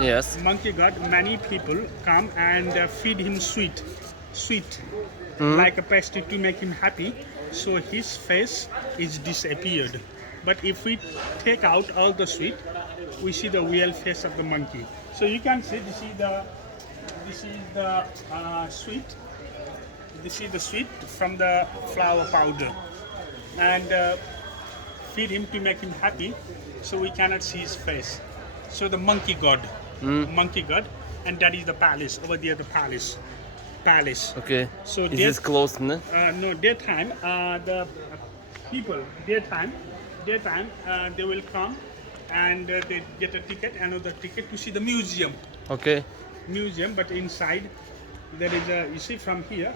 Yes. Monkey god, many people come and feed him sweet, Mm. like a pastry to make him happy. So his face is disappeared. But if we take out all the sweet, we see the real face of the monkey. So you can see this is the sweet. This is the sweet from the flour powder, and feed him to make him happy. So we cannot see his face. So the monkey god, and that is the palace over there. The palace. Okay. So Is this closed? No? no, daytime, the people, daytime, they will come and they get a ticket, another ticket to see the museum. Okay. Museum, but inside there is a, you see from here,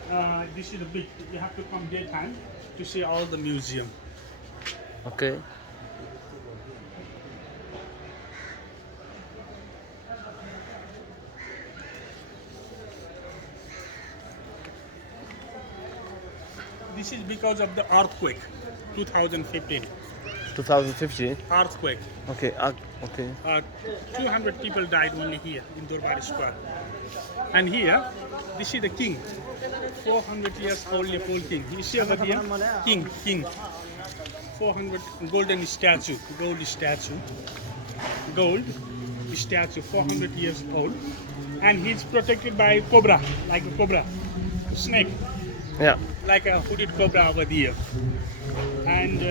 this is the big, you have to come daytime to see all the museum. Okay. This is because of the earthquake, 2015 2015. earthquake. Okay. Okay. 200 people died only here in Durbar Square. And here, this is the king, 400 years old Nepal king. You see over here, king, 400 golden statue, gold statue, 400 years old, and he's protected by cobra, like a cobra, snake, Yeah. like a hooded cobra over there, and.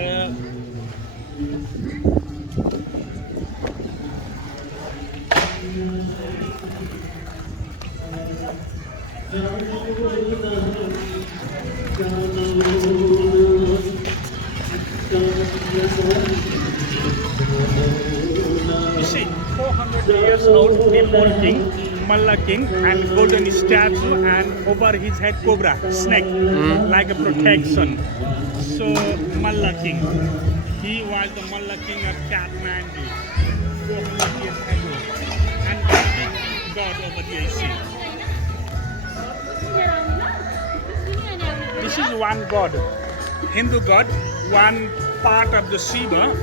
You see, 400 years old Nepal king, Malla king, and golden statue, and over his head cobra, snake, like a protection. So Malla king, he was the Malla king of Kathmandu, 400 years ago, and that big god over there, you see. This is one god, Hindu god, one part of the Shiva,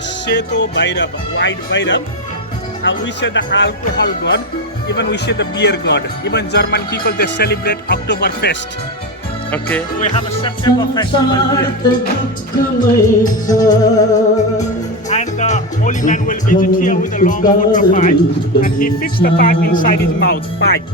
Seto Bhairav, white Bhairav. We say the alcohol god, even we say the beer god. Even German people, they celebrate Oktoberfest. Okay. We have a September festival here. And the holy man will visit here with a long water pipe, and he fixed the pipe inside his mouth, pipe.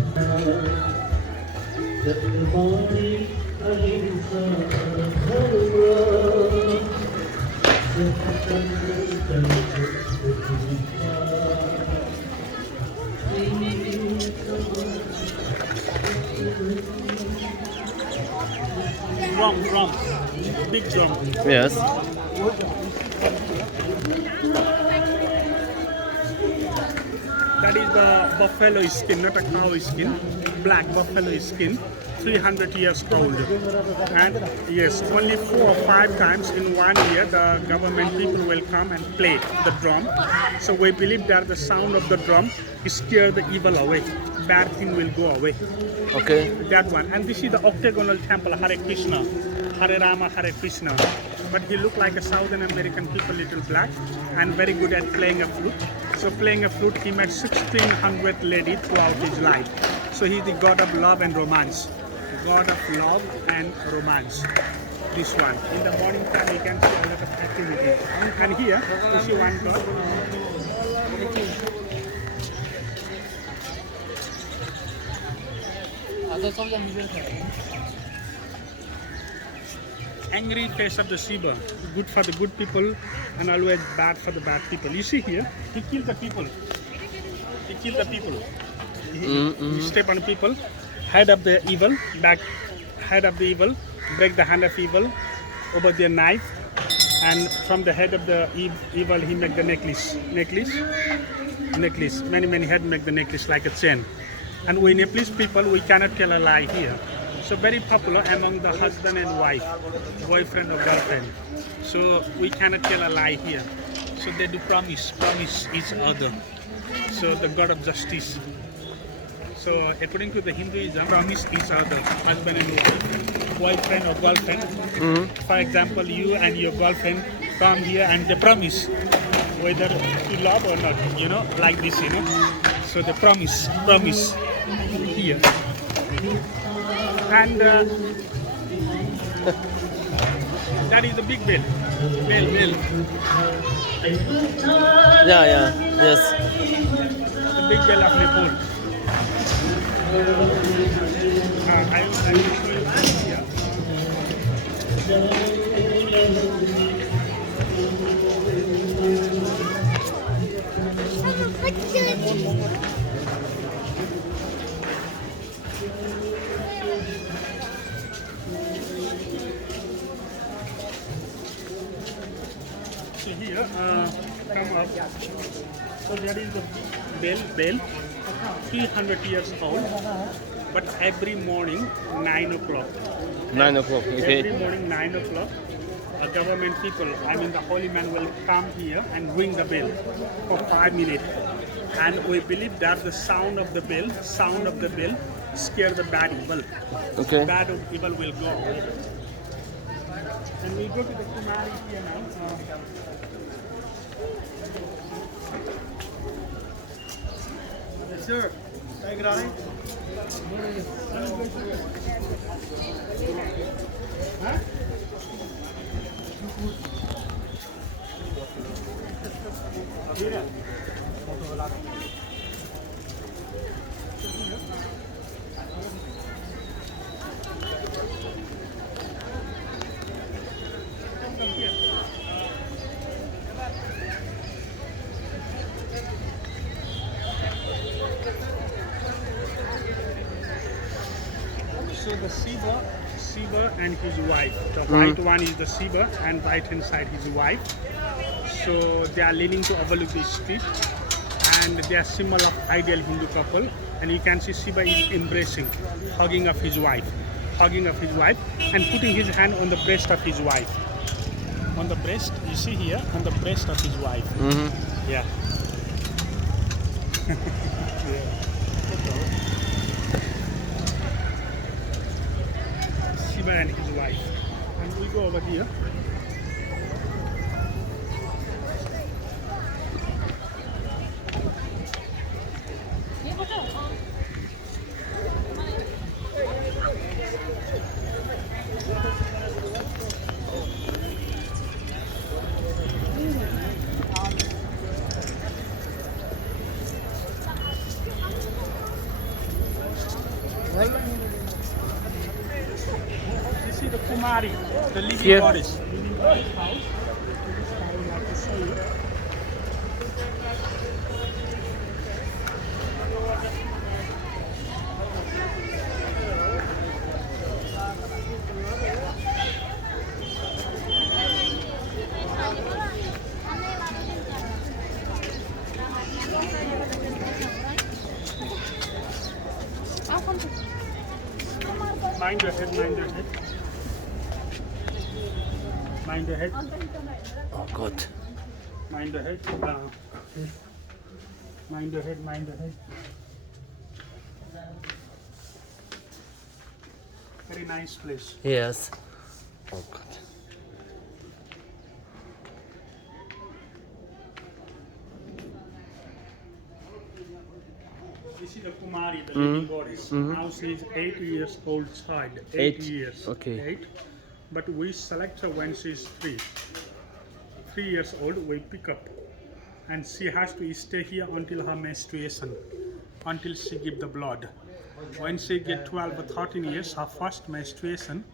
Drum, big drum. Yes. That is the buffalo skin, not a cow skin. Black buffalo skin, 300 years old. And yes, only 4 or 5 times in 1 year the government people will come and play the drum. So we believe that the sound of the drum scare the evil away. Bad thing will go away. Okay. That one. And this is the octagonal temple, Hare Krishna, Hare Rama, Hare Krishna. But he looked like a Southern American people, little black, and very good at playing a flute. So playing a flute, he met 1600 ladies throughout his life. So he's the god of love and romance. God of love and romance. This one. In the morning time, you can see a lot of activity. And here, you see one god. Angry face of the Shiva, good for the good people and always bad for the bad people. You see here, he killed the people. He killed the people. He step on people, head of the evil, back, head of the evil, break the hand of evil, over their knife, and from the head of the evil he make the necklace. Many head make the necklace like a chain. And we Nepalese people, we cannot tell a lie here. So very popular among the husband and wife, boyfriend or girlfriend. So we cannot tell a lie here. So they do promise each other. So the God of justice. So according to the Hinduism, promise each other, husband and wife, boyfriend or girlfriend. For example, you and your girlfriend come here and they promise whether to love or not, like this, So the promise here. And that is the big bell. Bell. Yeah, yeah, yes. The big bell of Nepal. I will show you here. So here, come up. So there is the bell, 300 years old, but every morning 9 o'clock. 9 o'clock, Every okay. morning 9 o'clock, government people, I mean the holy man will come here and ring the bell for 5 minutes. And we believe that the sound of the bell, scare the bad evil. Okay. Bad evil will go away. And we go to the Kumari here now. Yes, sir. Take it on. Huh? So the Shiva and his wife. The white one is the Shiva and right hand side his wife. So they are leaning to overlook the street and they are symbol of ideal Hindu couple. And you can see Shiva is embracing, hugging of his wife and putting his hand on the breast of his wife. On the breast, you see here, on the breast of his wife. Mm-hmm. Yeah. Shiva and his wife. And we go over here. You see the Kumari, the living Here. goddess. Living goddess house. This I would like to show you. Mind your head, mind your head. Mind your head, Oh, God. mind your head. Mind your head, mind your head. Very nice place. Yes. Oh, God. This is the Kumari, the living goddess. Now she is 8 years old child. 8 8, years. okay. 8. But we select her when she is 3. 3 years old, we pick up. And she has to stay here until her menstruation, until she give the blood. When she get 12 or 13 years, her first menstruation,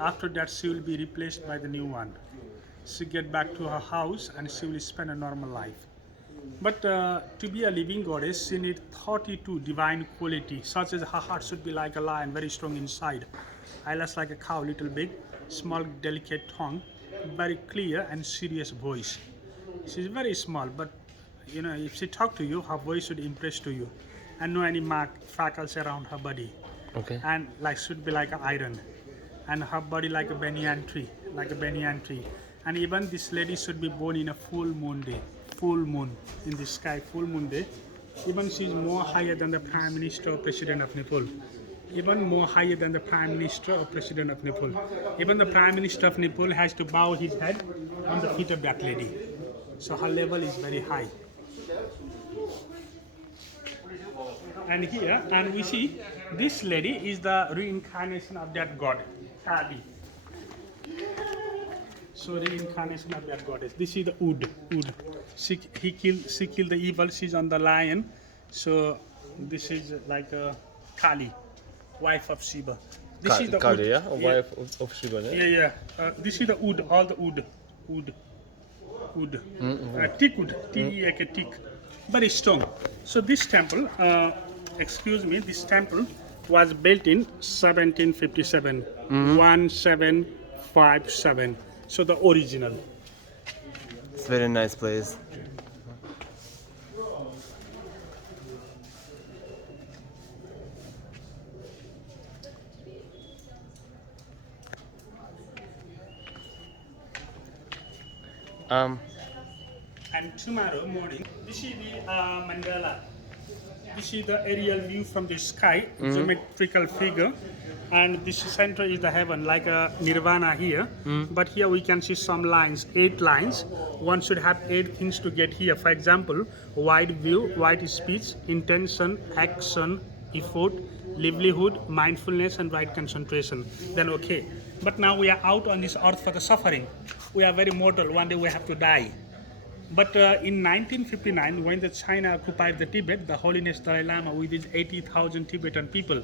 after that she will be replaced by the new one. She get back to her house and she will spend a normal life. But to be a living goddess, she needs 32 divine qualities, such as her heart should be like a lion, very strong inside, eyelash like a cow, little big, small delicate tongue, very clear and serious voice. She's very small, but you know, if she talk to you, her voice should impress to you, and no any mark freckles around her body, Okay. and like should be like an iron, and her body like a banyan tree, and even this lady should be born in a full moon day, full moon in the sky, full moon day. Even she's more higher than the Prime Minister or President of Nepal. Even more higher than the Prime Minister or President of Nepal. Even the Prime Minister of Nepal has to bow his head on the feet of that lady. So her level is very high. And here, and we see this lady is the reincarnation of that god, Kali. So reincarnation of that goddess. This is the wood. She killed the evil. She's on the lion. So this is like a Kali, wife of Shiva. This is the Kali, wood. yeah? Wife of Shiva, yeah? Yeah. This is the wood. All the wood. Teak wood. T-E-A-K, teak. Very strong. So this temple, this temple was built in 1757. 1757. So the original. It's a very nice place. And tomorrow morning, this is the mandala. This is the aerial view from the sky, geometrical figure. And this center is the heaven, like a nirvana here. But here we can see some lines, 8 lines. One should have 8 things to get here. For example, wide view, wide speech, intention, action, effort, livelihood, mindfulness, and right concentration. Then okay. But now we are out on this earth for the suffering. We are very mortal. One day we have to die. But in 1959, when the China occupied the Tibet, the Holiness Dalai Lama with his 80,000 Tibetan people,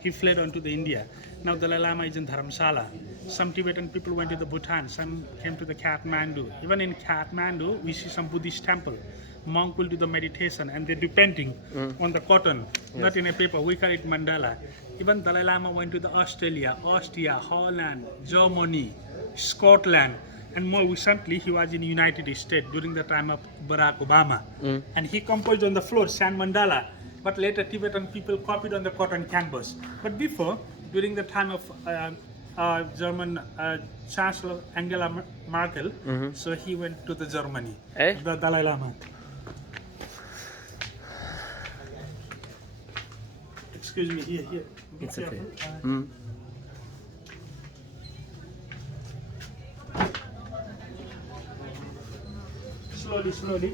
he fled onto the India. Now Dalai Lama is in Dharamsala. Some Tibetan people went to the Bhutan, some came to the Kathmandu. Even in Kathmandu, we see some Buddhist temple. Monk will do the meditation and they're depending on the cotton, not in a paper. We call it mandala. Even Dalai Lama went to the Australia, Austria, Holland, Germany, Scotland. And more recently, he was in the United States during the time of Barack Obama. And he composed on the floor, sand mandala. But later, Tibetan people copied on the cotton canvas. But before, during the time of German Chancellor Angela Merkel, so he went to the Germany, the Dalai Lama. Excuse me, here. Be It's careful. okay. Slowly.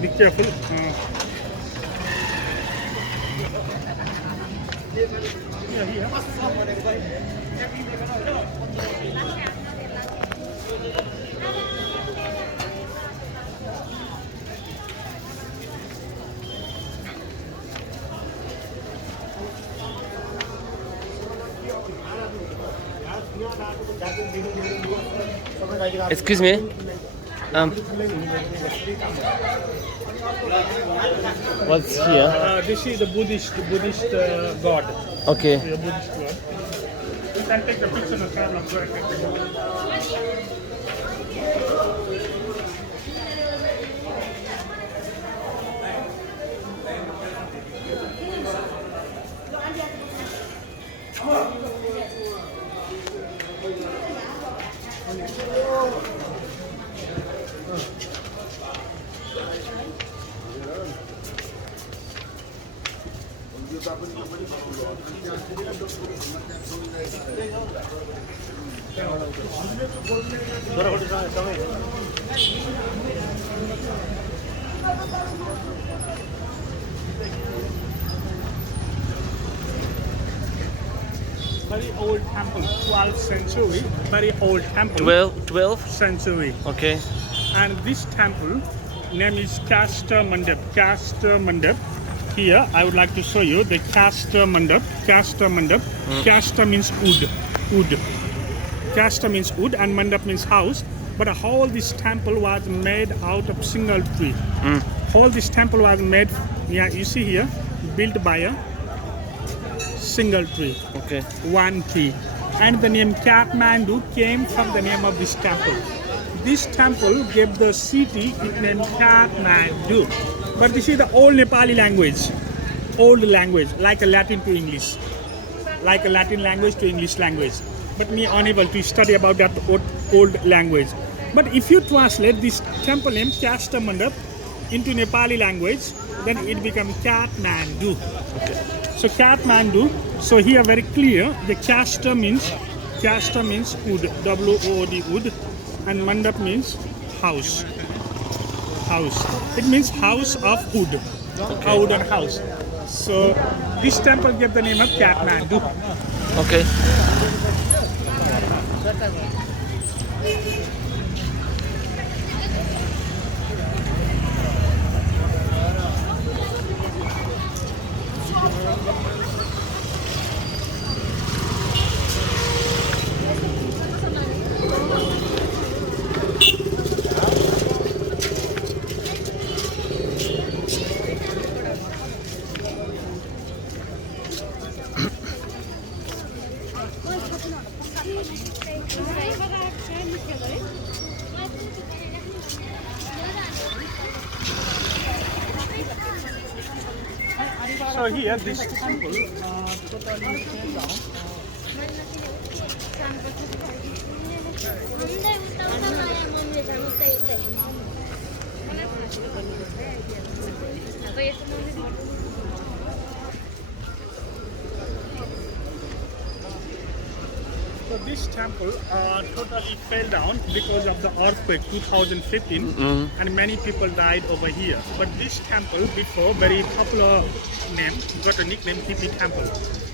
Be careful. Here. Excuse me. What's here? This is the Buddhist god. Okay. The Buddhist god. You can take the picture, no problem. Go ahead, take the picture. Very old temple, 12th century, very old temple. 12th? Century. Okay. And this temple name is Kasta Mandap. Kasta Mandap. Here I would like to show you the Kasta Mandap. Kasta Mandap. Kasta means wood. Kasta means wood and Mandap means house. But all this temple was made out of single tree. All this temple was made, you see here, built by a single tree. Okay. One tree. And the name Kathmandu came from the name of this temple. This temple gave the city its name Kathmandu. But this is the old Nepali language. Old language, like a Latin to English. Like a Latin language to English language. But me unable to study about that old language. But if you translate this temple name Kasta Mandap into Nepali language, then it becomes Kathmandu. Okay. So Kathmandu, so here very clear, the Kasta means wood, W-O-O-D, wood, and Mandap means house. house. It means house of wood, a wooden house. So this temple gave the name of Kathmandu. Okay. So here this temple totally fell down. So this temple totally fell down because of the earthquake 2015, and many people died over here. But this temple before, very popular name, got a nickname Hippie Temple.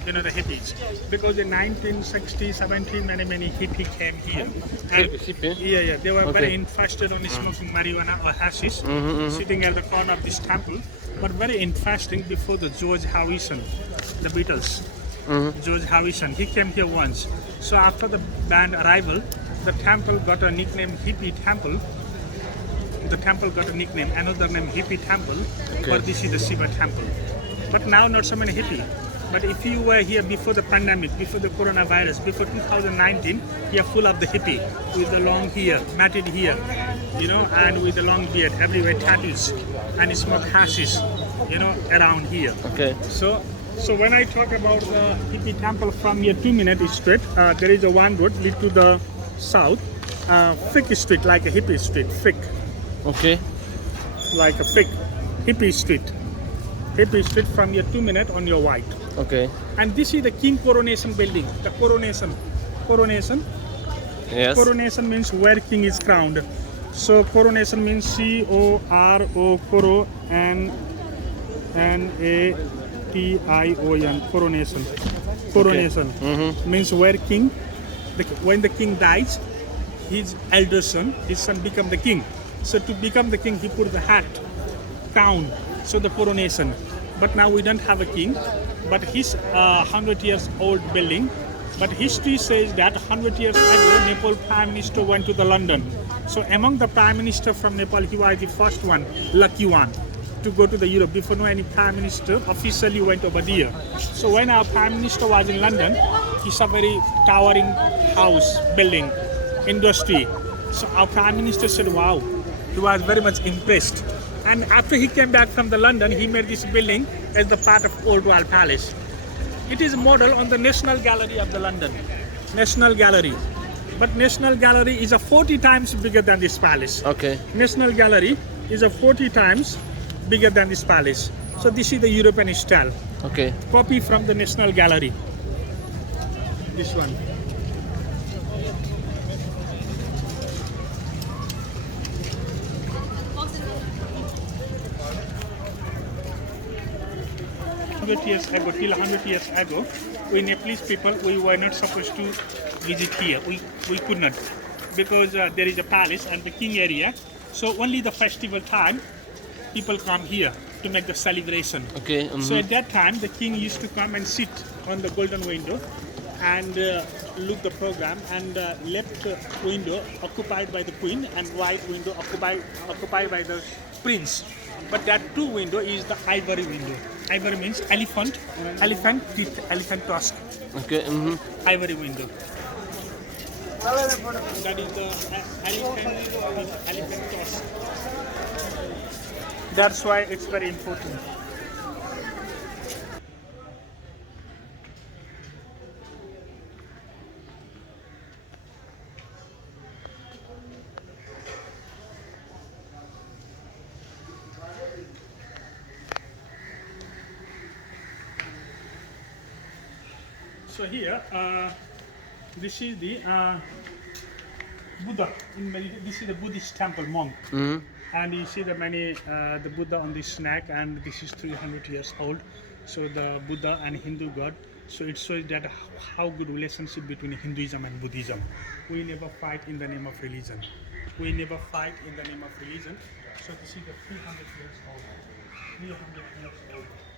You know the hippies, because in 1960, 70, many hippie came here. And Hippie? yeah, they were very Okay. interested on smoking marijuana or hashish, sitting at the corner of this temple. But very interesting, before the George Harrison, the Beatles, George Harrison, he came here once. So after the band arrival, the temple got a nickname Hippie Temple. The temple got a nickname, another name Hippie Temple, but this is the Shiva Temple. But now not so many hippie. But if you were here before the pandemic, before the coronavirus, before 2019, you're full of the hippie with the long hair, matted hair, you know, and with the long beard, everywhere tattoos, and smoke hashish, you know, around here. Okay. So when I talk about the hippie temple from here 2 minutes straight, there is a one road lead to the south, Fick Street, like a hippie street, Fick, Okay. like a Fick, hippie street. Hippie street from here 2 minutes on your right. Okay. And this is the King Coronation building, the coronation. Yes. Coronation means where king is crowned. So coronation means C-O-R-O, Coro, N-A-T-I-O-N, coronation. Coronation means where king, when the king dies, his elder son, his son become the king. So to become the king, he put the hat, crown, so the coronation. But now we don't have a king, but his 100 years old building. But history says that 100 years ago, Nepal Prime Minister went to the London. So among the Prime Minister from Nepal, he was the first one, lucky one, to go to the Europe. Before no any Prime Minister officially went over there. So when our Prime Minister was in London, he saw very towering house, building, industry. So our Prime Minister said, wow, he was very much impressed. And after he came back from the London, he made this building as the part of Old Royal Palace. It is modeled on the National Gallery of the London. National Gallery. But National Gallery is a 40 times bigger than this palace. Okay. National Gallery is a 40 times bigger than this palace. So this is the European style. Okay. Copy from the National Gallery. This one. Years ago, till 100 years ago, we Nepalese people, we were not supposed to visit here. We could not, because there is a palace and the king area. So only the festival time, people come here to make the celebration. Okay. So at that time, the king used to come and sit on the golden window and look the program, and left window occupied by the queen and right window occupied by the prince. But that two window is the ivory window. Ivory means elephant with elephant tusk. Okay. Ivory window. That is the elephant with elephant tusk. That's why it's very important. So here, this is the Buddha in meditation. This is the Buddhist temple monk. And you see the many the Buddha on this snack, and this is 300 years old. So the Buddha and Hindu god. So it shows that how good relationship between Hinduism and Buddhism. We never fight in the name of religion. We never fight in the name of religion. So this is the 300 years old. 300 years old.